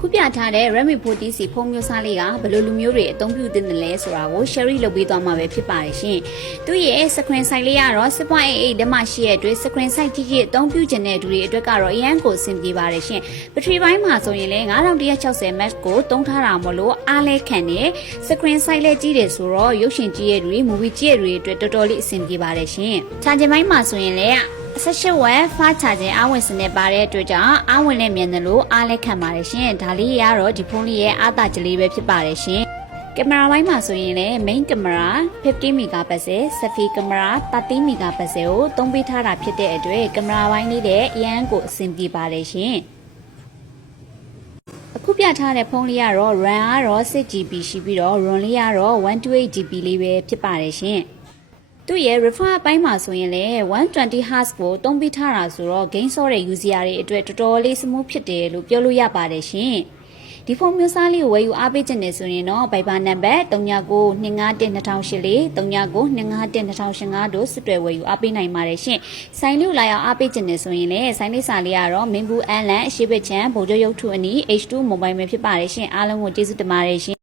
ခုပြထားတဲ့ Redmi 40C ဖုန်းမျိုးစားလေးကဘယ်လိုလူမျိုးတွေအသုံးပြုသင့်တယ်လဲဆိုတာကို share လုပ်ပေးသွားမှာပဲဖြစ်ပါတယ်ရှင်။သူ့ရဲ့ screen size လေးကတော့ 6.88 လက်မရှိရဲ့အတွက် screen size ကြီးကြီးအသုံးပြုခြင်းတဲ့သူတွေအတွက်ကတော့အရန်ကိုအဆင်ပြေပါတယ်ရှင်။ဘက်ထရီပိုင်းမှာဆိုရင်လည်း 9160mAh ကိုသုံးထားတာမို့လို့အားလဲခံတဲ့ screen size လေးကြီးတယ်ဆိုတော့ရုပ်ရှင်ကြည့်ရတဲ့တွေ movie ကြည့်ရတဲ့တွေအတွက်တော်တော်လေးအဆင်ပြေပါတယ်ရှင်။ charging ပိုင်းမှာဆိုရင်လည်း18 watt fast charging အားဝင်စနစ်ပါတဲ့အတွက်ကြောင့်အားဝင်နဲ့မြန်တယ်လို့အားလက်ခံပါတယ်ရှင်။ဒါလေးရတော့ဒီဖုန်းလေးရဲ့အားသာချက်လေးပဲဖြစ်ပါတယ်ရှင်။ကင်မရာပိုင်းမှာဆိုရင်လည်း main camera 50 megapixel selfie camera 30 megapixel ကိုသုံးပေးထားတာဖြစ်တဲ့အတွက်ကင်မရာပိုင်းလေးတဲ့အရန်ကိုအဆင်ပြေပါတယ်ရှင်။အခုပြထားတဲ့ဖုန်းလေးကတော့ RAM ကတော့ 6GB ရှိပြီးတော့ ROM လေးကတော့ 128GB လေးပဲဖြစ်ပါတယ်ရှင်။သူ့ရဲ့ refresh အပိုင်းမှာဆိုရင်လည်း 120Hz ကိုသုံးပေးထားတာဆိုတော့ game ဆော့တဲ့ user တွေအတွက်တော်တော်လေး smooth ဖြစ်တယ်လို့ပြောလို့ရပါတယ်ရှင်။ဒီဖုန်းမျိုးစားလေးကိုဝယ်ယူအားပေးခြင်းနဲ့ဆိုရင်တော့ Viber နံပါတ်39921084 39921085တို့စစ်တွေဝယ်ယူအားပေးနိုင်ပါတယ်ရှင်။ဆိုင်လို့လာရောက်အားပေးခြင်းနဲ့ဆိုရင်လည်းဆိုင်လေးစာလေးကတော့မင်းဘူးအန်လန်အရှိဘက်ချမ်းဗိုလ်ချုပ်ရုပ်ထုအနီး H2 mobile ပဲဖြစ်ပါတယ်ရှင်။အားလုံးကိုကျေးဇူးတင်ပါတယ်ရှင်